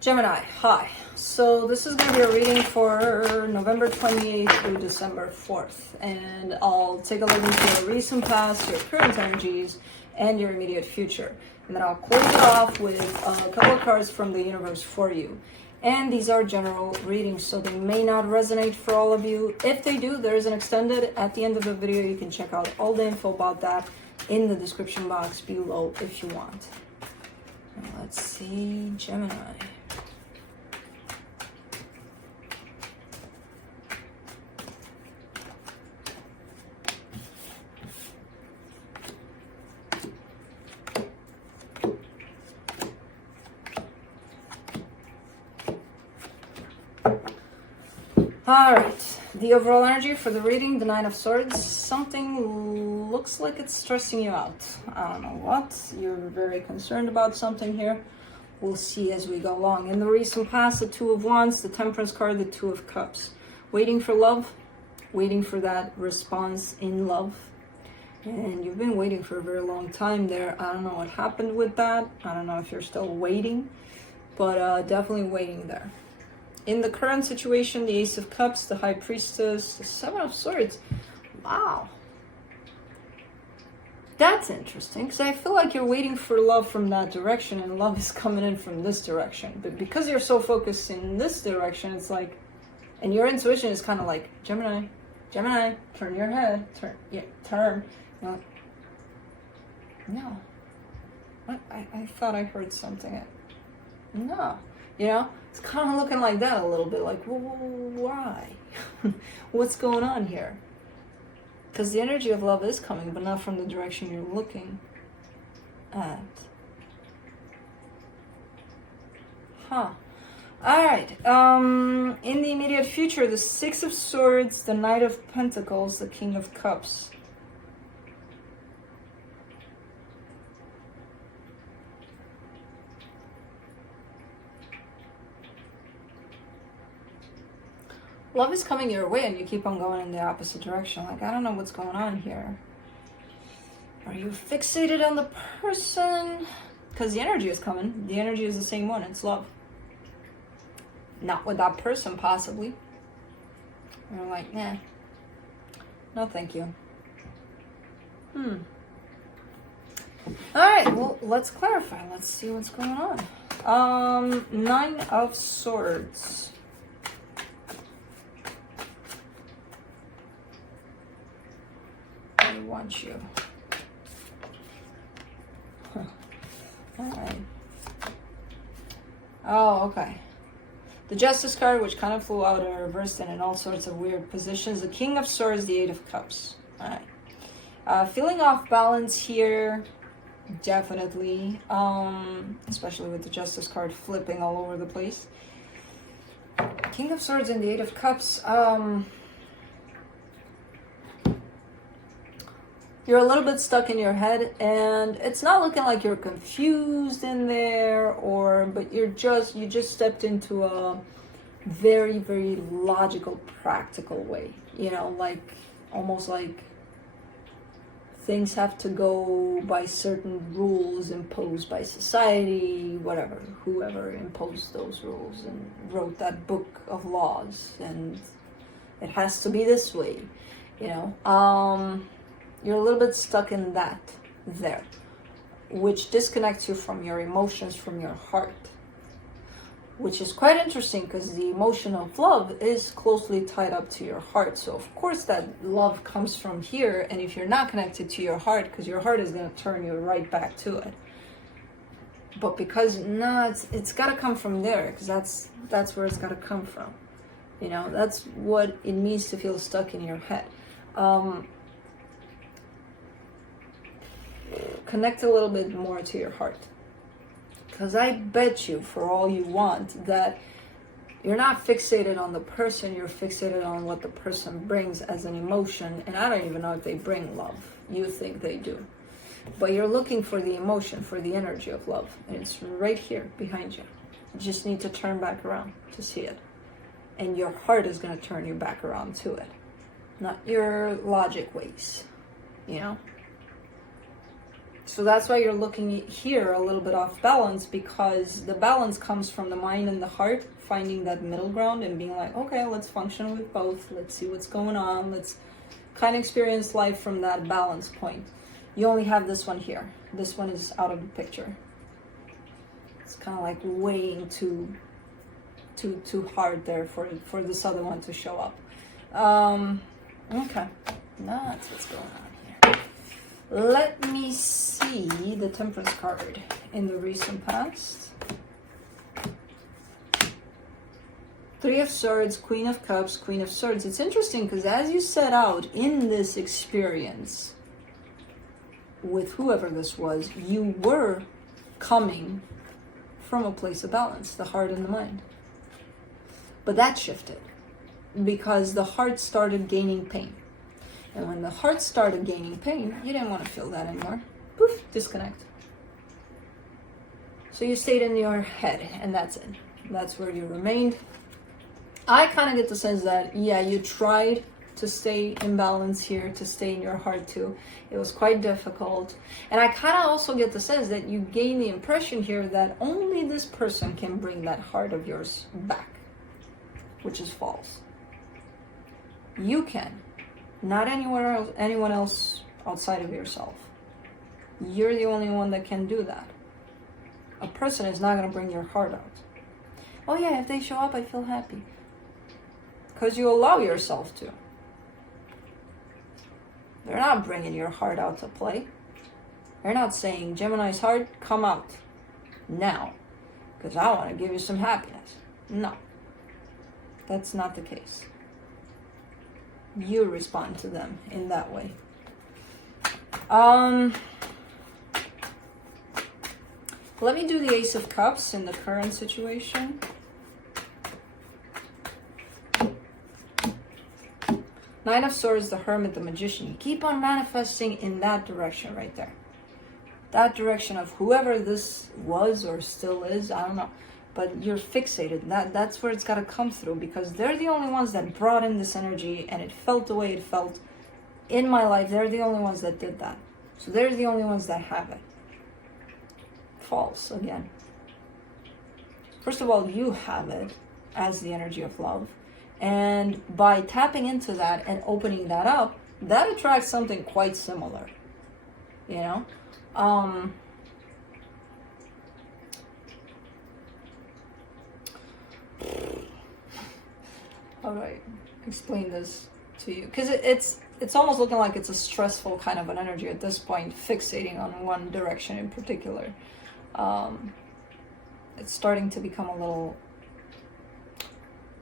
Gemini, hi. So this is going to be a reading for November 28th through December 4th. And I'll take a look into your recent past, your current energies, and your immediate future. And then I'll close it off with a couple of cards from the universe for you. And these are general readings, so they may not resonate for all of you. If they do, there is an extended at the end of the video. You can check out all the info about that in the description box below if you want. And let's see, Gemini. Alright, the overall energy for the reading, the Nine of Swords. Something looks like it's stressing you out. I don't know what. You're very concerned about something here. We'll see as we go along. In the recent past, the Two of Wands, the Temperance card, the Two of Cups. Waiting for love, waiting for that response in love. And you've been waiting for a very long time there. I don't know what happened with that. I don't know if you're still waiting, but definitely waiting there. In the current situation, the Ace of Cups, the High Priestess, the Seven of Swords. Wow. That's interesting, because I feel like you're waiting for love from that direction, and love is coming in from this direction. But because you're so focused in this direction, it's like, and your intuition is kind of like, Gemini, Gemini, turn your head, turn. You're like, no. What? I thought I heard something. No. You know, it's kind of looking like that a little bit, like, well, why? What's going on here? Because the energy of love is coming, but not from the direction you're looking at. Huh. All right. In the immediate future, the Six of Swords, the Knight of Pentacles, the King of Cups. Love is coming your way and you keep on going in the opposite direction. Like, I don't know what's going on here. Are you fixated on the person? Because the energy is coming. The energy is the same one. It's love. Not with that person, possibly. You're like, nah. No, thank you. Alright, well, let's clarify. Let's see what's going on. Nine of Swords. Want you. Huh. All right. Oh, okay. The Justice card, which kind of flew out and reversed and in all sorts of weird positions. The King of Swords, the Eight of Cups. All right. Feeling off balance here, definitely. Especially with the Justice card flipping all over the place. King of Swords and the Eight of Cups. You're a little bit stuck in your head, and it's not looking like you're confused in there, but you just stepped into a very, very logical, practical way. You know, like almost like things have to go by certain rules imposed by society, whatever, whoever imposed those rules and wrote that book of laws, and it has to be this way, you know. You're a little bit stuck in that there, which disconnects you from your emotions, from your heart, which is quite interesting because the emotion of love is closely tied up to your heart. So of course that love comes from here, and if you're not connected to your heart, because your heart is going to turn you right back to it. But because it's got to come from there, because that's where it's got to come from. You know, that's what it means to feel stuck in your head. Connect a little bit more to your heart, because I bet you, for all you want, that you're not fixated on the person, you're fixated on what the person brings as an emotion. And I don't even know if they bring love. You think they do, but you're looking for the emotion, for the energy of love, and it's right here behind you. You just need to turn back around to see it, and your heart is going to turn you back around to it, not your logic ways, you know. So that's why you're looking here a little bit off balance, because the balance comes from the mind and the heart, finding that middle ground and being like, okay, let's function with both. Let's see what's going on. Let's kind of experience life from that balance point. You only have this one here. This one is out of the picture. It's kind of like weighing too hard there for this other one to show up. Okay, that's what's going on here. Let me see the Temperance card in the recent past. Three of Swords, Queen of Cups, Queen of Swords. It's interesting because as you set out in this experience with whoever this was, you were coming from a place of balance, the heart and the mind. But that shifted because the heart started gaining pain. And when the heart started gaining pain, you didn't want to feel that anymore. Poof, disconnect. So you stayed in your head, and that's it. That's where you remained. I kind of get the sense that, yeah, you tried to stay in balance here, to stay in your heart too. It was quite difficult. And I kind of also get the sense that you gain the impression here that only this person can bring that heart of yours back, which is false. You can. Not anyone else outside of yourself. You're the only one that can do that. A person is not going to bring your heart out. Oh yeah, if they show up, I feel happy. Because you allow yourself to. They're not bringing your heart out to play. They're not saying, Gemini's heart, come out now, because I want to give you some happiness. No, that's not the case. You respond to them in that way. Let me do the Ace of Cups in the current situation. Nine of Swords, the Hermit, the Magician. You keep on manifesting in that direction right there. That direction of whoever this was or still is, I don't know. But you're fixated. That's where it's got to come through, because they're the only ones that brought in this energy and it felt the way it felt in my life. They're the only ones that did that. So they're the only ones that have it. False again. First of all, you have it as the energy of love. And by tapping into that and opening that up, that attracts something quite similar. You know? How do I explain this to you? Because it's almost looking like it's a stressful kind of an energy at this point, fixating on one direction in particular. It's starting to become a little,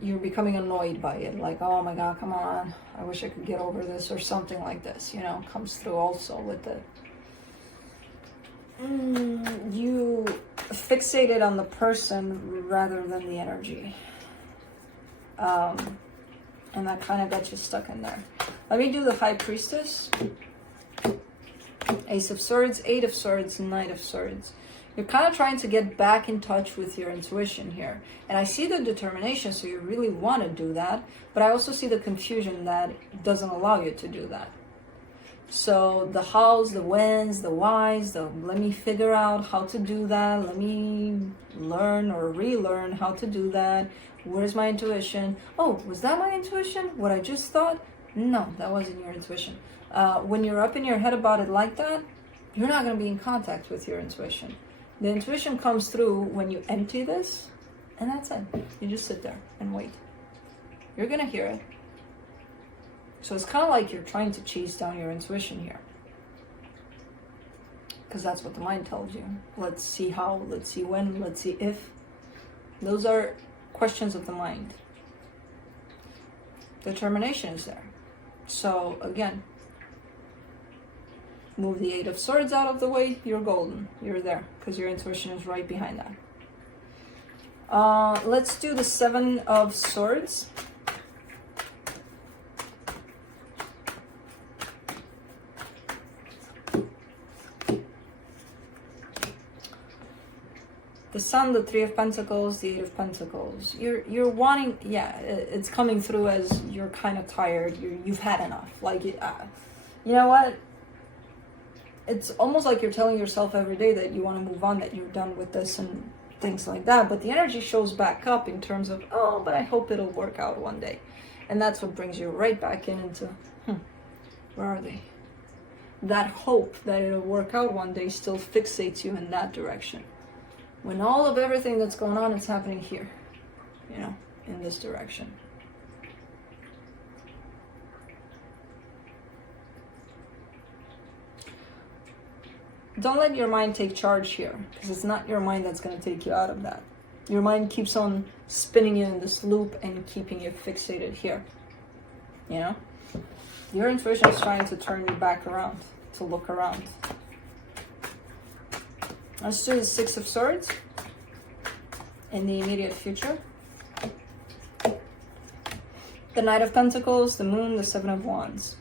you're becoming annoyed by it, like, oh my god, come on, I wish I could get over this, or something like this, you know, comes through also with the you fixated on the person rather than the energy, and that kind of got you stuck in there. Let me do the High Priestess. Ace of Swords, Eight of Swords, Knight of Swords. You're kind of trying to get back in touch with your intuition here. And I see the determination, so you really want to do that. But I also see the confusion that doesn't allow you to do that. So the hows, the whens, the whys, let me figure out how to do that. Let me learn or relearn how to do that. Where's my intuition? Oh, was that my intuition? What I just thought? No, that wasn't your intuition. When you're up in your head about it like that, you're not going to be in contact with your intuition. The intuition comes through when you empty this, and that's it. You just sit there and wait. You're going to hear it. So it's kind of like you're trying to chase down your intuition here. Because that's what the mind tells you. Let's see how, let's see when, let's see if. Those are questions of the mind. Determination is there. So again, move the Eight of Swords out of the way, you're golden. You're there, because your intuition is right behind that. Let's do the Seven of Swords. The Sun, the Three of Pentacles, the Eight of Pentacles. You're wanting, yeah, it's coming through as you're kind of tired. You've had enough. Like, you know what? it's almost like you're telling yourself every day that you want to move on, that you're done with this and things like that. But the energy shows back up in terms of, oh, but I hope it'll work out one day. And that's what brings you right back into, where are they? That hope that it'll work out one day still fixates you in that direction. When all of everything that's going on is happening here, you know, in this direction. Don't let your mind take charge here, because it's not your mind that's going to take you out of that. Your mind keeps on spinning you in this loop and keeping you fixated here. You know? Your intuition is trying to turn you back around, to look around. Let's do the Six of Swords in the immediate future. The Knight of Pentacles, the Moon, the Seven of Wands.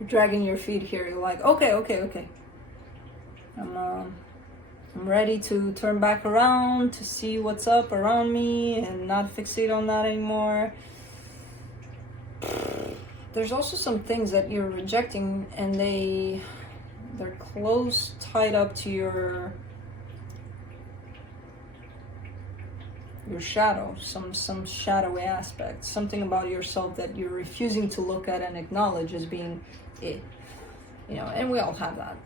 You're dragging your feet here. You're like, okay. I'm ready to turn back around to see what's up around me and not fixate on that anymore. There's also some things that you're rejecting, and they're close, tied up to your shadow, some shadowy aspect, something about yourself that you're refusing to look at and acknowledge as being it. You know, and we all have that.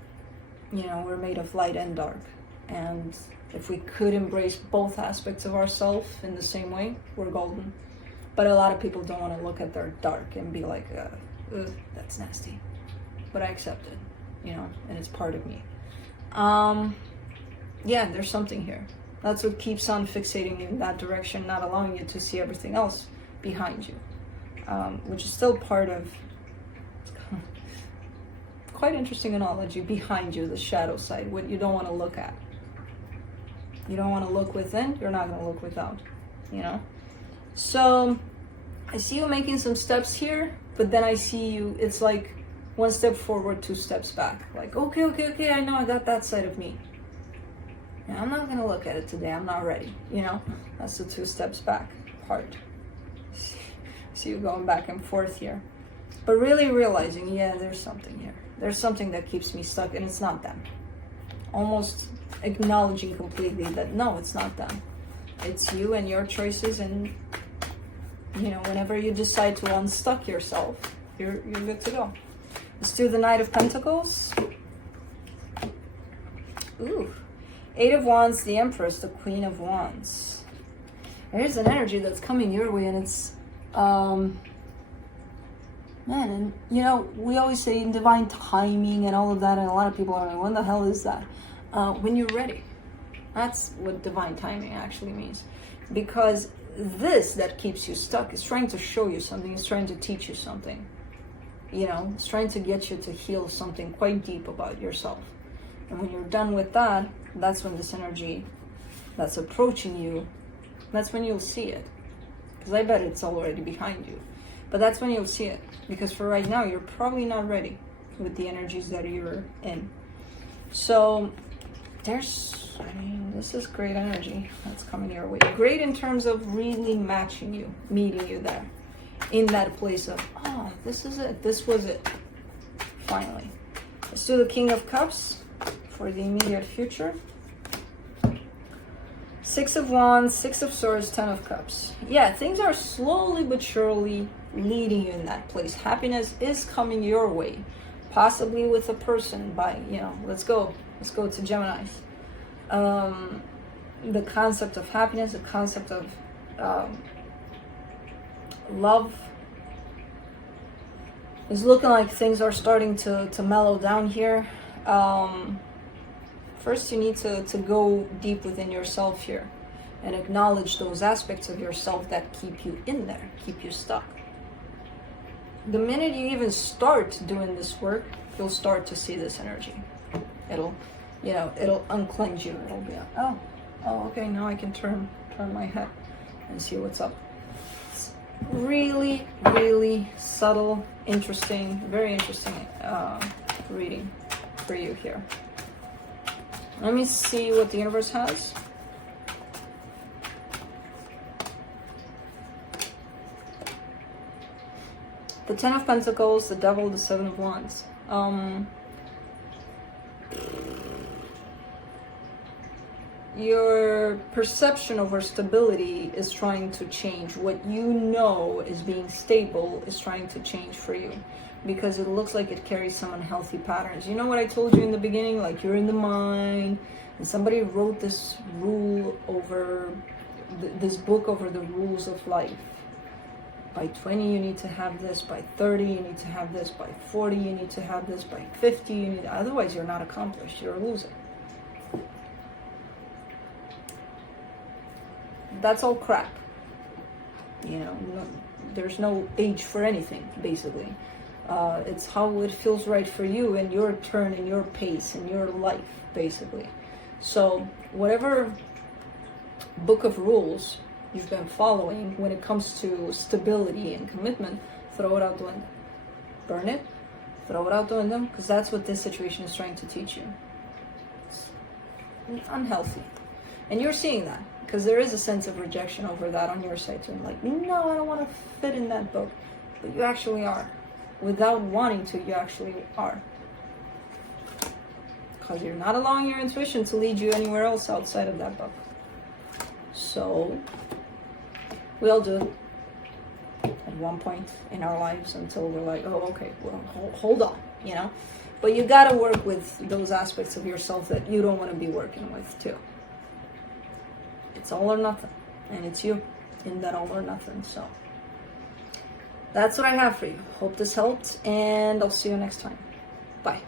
You know, we're made of light and dark. And if we could embrace both aspects of ourselves in the same way, we're golden. But a lot of people don't want to look at their dark and be like, that's nasty. But I accept it, you know, and it's part of me. Yeah, there's something here. That's what keeps on fixating you in that direction, not allowing you to see everything else behind you, which is still part of, quite interesting analogy, behind you, the shadow side, what you don't want to look at. You don't want to look within, you're not going to look without, you know? So I see you making some steps here, but then I see you, it's like one step forward, two steps back. Like, okay, I know I got that side of me. Yeah, I'm not going to look at it today, I'm not ready, you know? That's the two steps back part. See you going back and forth here. But really realizing, yeah, there's something here. There's something that keeps me stuck, and it's not them. Almost acknowledging completely that no, it's not them. It's you and your choices, and you know, whenever you decide to unstuck yourself, you're good to go. Let's do the Knight of Pentacles. Ooh. Eight of Wands, the Empress, the Queen of Wands. There's an energy that's coming your way, and it's man, and you know, we always say in divine timing and all of that, and a lot of people are like, what the hell is that? When you're ready. That's what divine timing actually means. Because this that keeps you stuck is trying to show you something, it's trying to teach you something. You know, it's trying to get you to heal something quite deep about yourself. And when you're done with that, that's when this energy that's approaching you, that's when you'll see it. Because I bet it's already behind you. But that's when you'll see it. Because for right now, you're probably not ready with the energies that you're in. So this is great energy that's coming your way. Great in terms of really matching you, meeting you there. In that place of, oh, this is it. This was it. Finally. Let's do the King of Cups for the immediate future. Six of Wands, Six of Swords, Ten of Cups. Yeah, things are slowly but surely leading you in that place. Happiness is coming your way, possibly with a person. By, you know, let's go to Gemini. The concept of happiness, the concept of love is looking like things are starting to mellow down here. First, you need to go deep within yourself here and acknowledge those aspects of yourself that keep you in there, keep you stuck. The minute you even start doing this work, you'll start to see this energy. It'll unclench you. It'll be, oh, okay, now I can turn my head and see what's up. It's really, really subtle, interesting, very interesting reading for you here. Let me see what the universe has. The Ten of Pentacles, the Devil, the Seven of Wands. Your perception over stability is trying to change. What you know is being stable is trying to change for you, because it looks like it carries some unhealthy patterns. You know what I told you in the beginning? Like, you're in the mind, and somebody wrote this rule over, this book over the rules of life. By 20, you need to have this. By 30, you need to have this. By 40, you need to have this. By 50, you need, otherwise you're not accomplished. You're a loser. That's all crap. You know, there's no age for anything, basically. It's how it feels right for you and your turn and your pace and your life, basically. So whatever book of rules you've been following when it comes to stability and commitment, throw it out the window. Burn it, throw it out the window, because that's what this situation is trying to teach you. It's unhealthy. And you're seeing that, because there is a sense of rejection over that on your side too. I'm like, no, I don't want to fit in that book. But you actually are. Without wanting to, you actually are. Because you're not allowing your intuition to lead you anywhere else outside of that book. So, we all do it at one point in our lives until we're like, oh, okay, well, hold on, you know? But you gotta work with those aspects of yourself that you don't want to be working with too. It's all or nothing, and it's you in that all or nothing. So that's what I have for you. Hope this helped, and I'll see you next time. Bye.